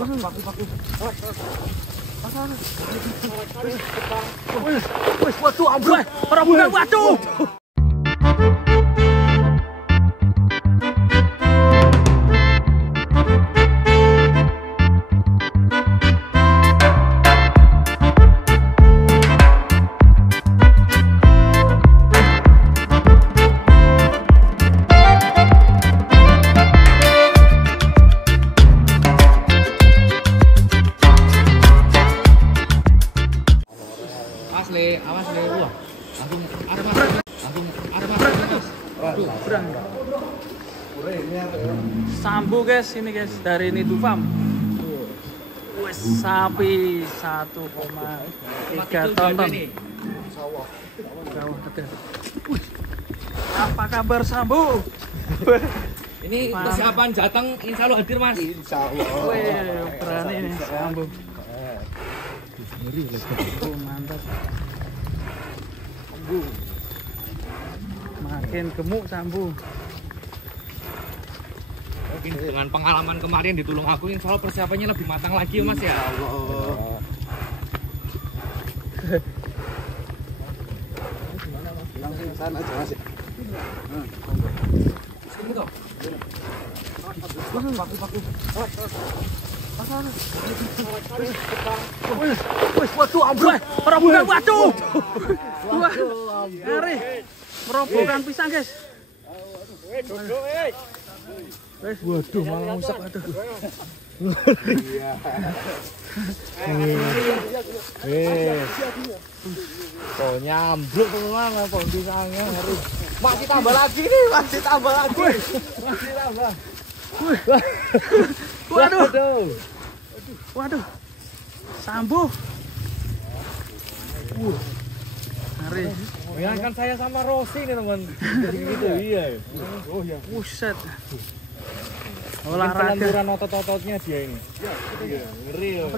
Waduh, ambruk. Ora buka, waduh. Awas le, wah. Langsung arep. Waduh, berang. Sambu guys, ini guys dari Nidu Farm. Wes sapi 1,3 ton. Sawah ada. Apa kabar Sambu? Ini persiapan Jateng insya Allah hadir Mas. Insya Allah. Wih, berani nih Sambu. Oh, mantap. Makin gemuk Sambu. Mungkin dengan pengalaman kemarin di Tulung Agung, insya Allah persiapannya lebih matang lagi Mas ya. Langsung sana aja Mas. Sini toh. Waduh, ambruk. Ora buka, waduh. Wah, ngeri. Merobohkan pisang, guys. Waduh, malah rusak, waduh. Kok nyambruk teman pohon pisangnya ngeri. Masih tambah lagi nih, masih tambah lagi. Masih tambah. Waduh. Waduh. Sambu. Ngeri. Bayangkan saya sama Rosi nih teman. Gitu iya. Oh ya. Buset. Olahraga. Olahraga. Pelenturan otot-ototnya dia ini. Iya, ngeri loh.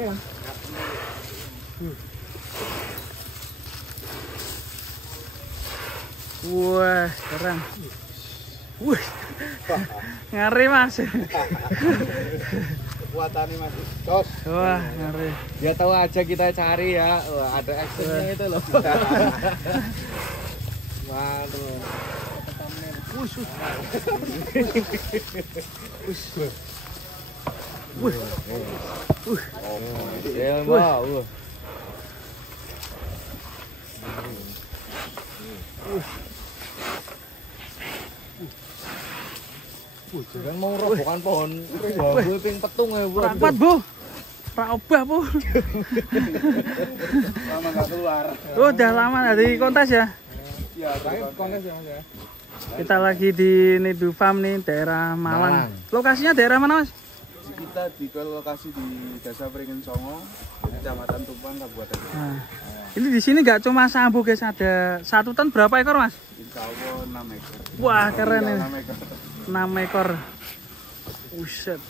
Wah, keren. Wih. Ngeri, Mas. Kekuatan nih Mas. Tos. Wah, ngeri. Dia tahu aja kita cari ya. Wah, ada actionnya itu loh. Waduh. Jangan mau robohkan pohon bambu ping petung ya, Bu. Rapat, Bu. Ra obah, Bu. Lama nggak keluar. Udah lama dari kontes ya. Ya, kontes ya Mas ya. Kita lagi di Nidu Farm nih, daerah Malang. Lokasinya daerah mana, Mas? Kita di lokasi di Desa Pringin Songo, Kecamatan Tumpang, Kabupaten. Nah, ini di sini nggak cuma Sambu, guys. Ada 1 ton berapa ekor, Mas? Insya Allah 6 ekor. Wah, keren ini. 6 ekor. 6 ekor. Buset.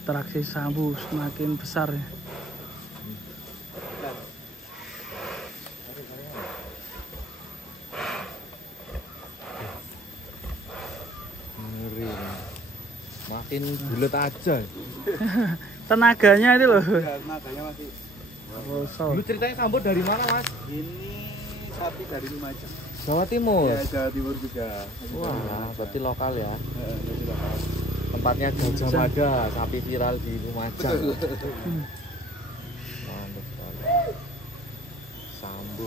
Atraksi Sambu semakin besar ya. Ngeri. Makin bulet aja. Tenaganya itu loh. Ya, nadanya masih. Dulu ceritanya Sambo dari mana, Mas? Ini sapi dari Lumajang. Jawa Timur. Ya, Jawa Timur juga. Wah, berarti lokal ya. Jadi lokal. Tempatnya Gajah Mada, sapi viral di Lumajang. Mantap sekali. Sambo.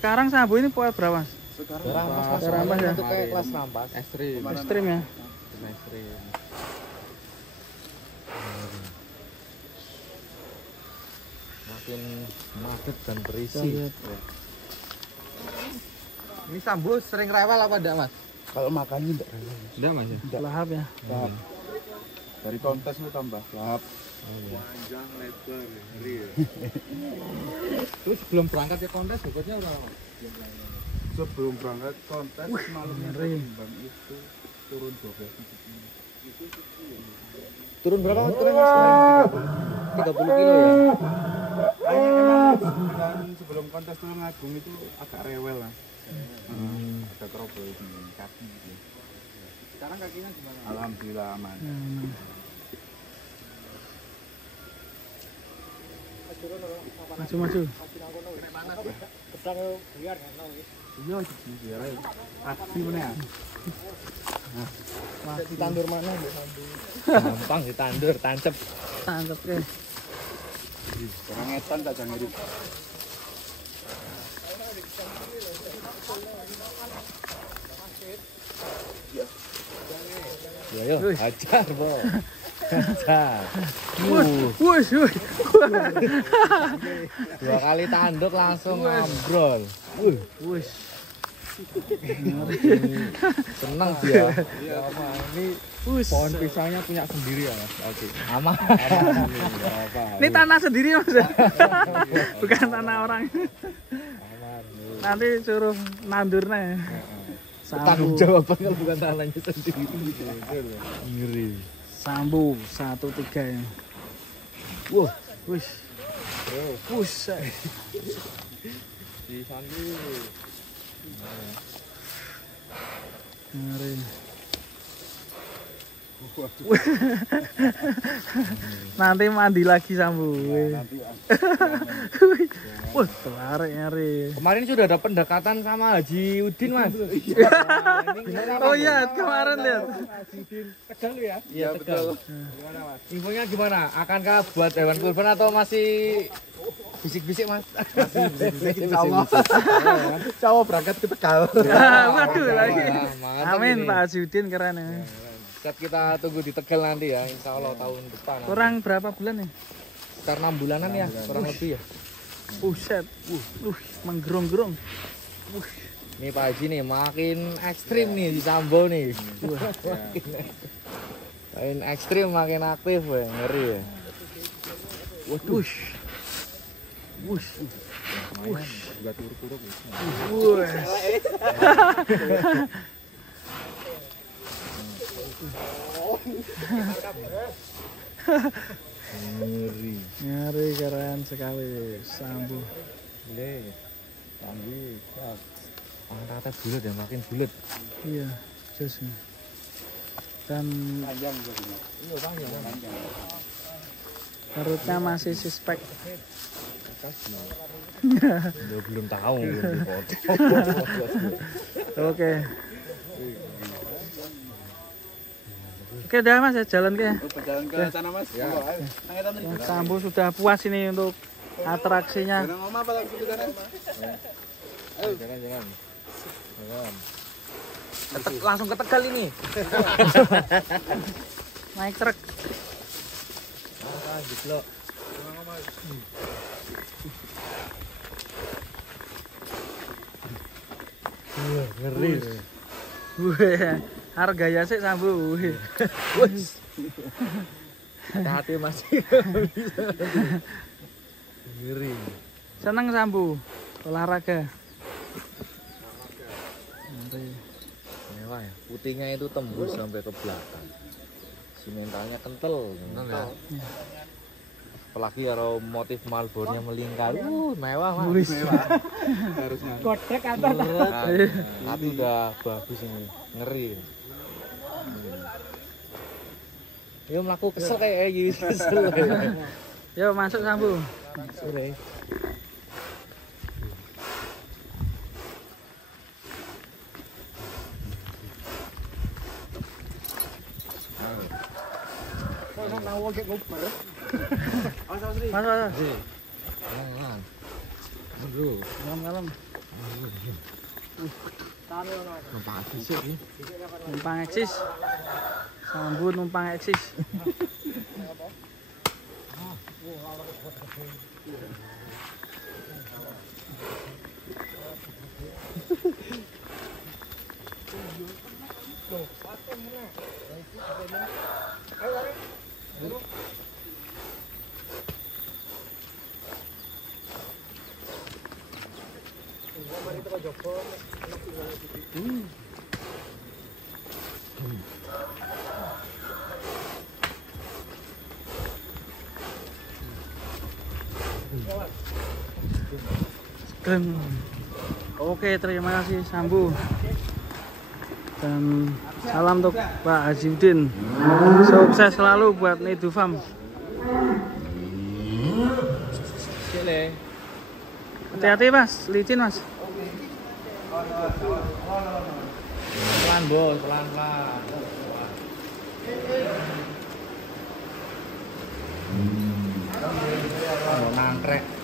Sekarang Sambu ini poin berapa, Mas? Sekarang Rampas, Rampas ya? Itu kayak kelas rampas. Ekstrim. Ekstrim ya. Ekstrim. Makin padat dan berisi. Ini Sambo sering rewel apa enggak, Mas? kalau makannya enggak rewel. Enggak, Mas ya? Lahap ya. Lahap. Dari kontes itu tambah lahap. Panjang lebar, ngeri ya. Terus sebelum berangkat ya kontes bobotnya berapa? Sebelum berangkat kontes malamnya timbang itu turun 12 kilo. Turun berapa, Mas? Turun, Mas? 30 kilo ya? Sebelum kontes Tulung Agung itu agak rewel lah. Agak trouble di kaki gitu. Sekarang kakinya gimana? Alhamdulillah aman. Maju. Iya, biar aksi mana ya? Ditandur mana? Gampang ditandur, tancep. Tangkep ke. Orang etan tak jangan ngirip. Ya yo, hajar, Bo. Hajar. Wush. 2 kali tanduk langsung ngambrol. Wush. Seneng dia. Ini Wush. pohon pisangnya punya sendiri ya, Mas. Oke. Aman. Ini tanah sendiri Mas. Bukan tanah orang. Nanti suruh nandurnya. Tanggung jawaban kalau bukan tanahnya sendiri. Ngeri. Sambu 1-3 ya. Wah, Wush. Wush. Di sandi. Ngeri. Nanti mandi lagi Sambu. Nanti Wah, tertarik nyari. kemarin sudah ada pendekatan sama Haji Udin, Mas. Oh iya, kemarin lihat. Tegal ya? Iya betul. Gimana, Mas? Infonya gimana? Akankah buat hewan kurban atau masih bisik-bisik, Mas? Insyaallah. Insyaallah berangkat ke Tegal. Waduh lagi. Mantap Amin ini. Pak Hajiudin keren ya. Set kita tunggu di Tegal nanti ya, insya Allah tahun depan. Kurang berapa bulan nih? Sekitar 6 bulanan ya, kurang lebih ya. Buset. Menggerong-gerong. Nih Pak Haji nih, makin ekstrim nih di Sambo nih. Makin ekstrim, makin aktif ya, ngeri ya. Waduh. Wush. Juga turuk-turuk. Wush. Ngeri. Ngeri keren sekali Sambu. Boleh. Sambil. Angkatnya bulat ya, makin bulat. Iya, jos. Dan Panjang juga. Iya, panjang. perutnya masih suspek. Ya, belum tahu belum dipotong. Oke. Oke dah Mas, ya jalan ke. Berjalan ke sana Mas. Ya. Sambu sudah puas ini untuk atraksinya. Jangan ngomong apa lagi di sana. Jangan. Langsung ke Tegal ini. Naik truk. Lanjut lo. Ngeri. Wih, harga ya sih Sambu. Wih. Hati masih ngeri. Seneng Sambu olahraga. Ngeri. Mewah ya. Putihnya itu tembus sampai ke belakang. Simentalnya kental. Ya. Apalagi kalau motif malbornya melingkar. Mewah, Mas. Harusnya. Kodek antar. Tapi udah bagus ini. Ngeri. Yo melaku kesel kayak gini kesel. Yuk masuk Sambu. Sore. Masuk. Jangan. Bro. Malam-malam. Nampak sih ini. Numpang eksis. Sambu numpang eksis. Oke, terima kasih Sambu. Dan Salam untuk Pak Haji Udin. Sukses selalu buat Nidu Farm. Sini. Hati-hati Mas, licin Mas. Pelan bos, pelan-pelan. Nangkrek.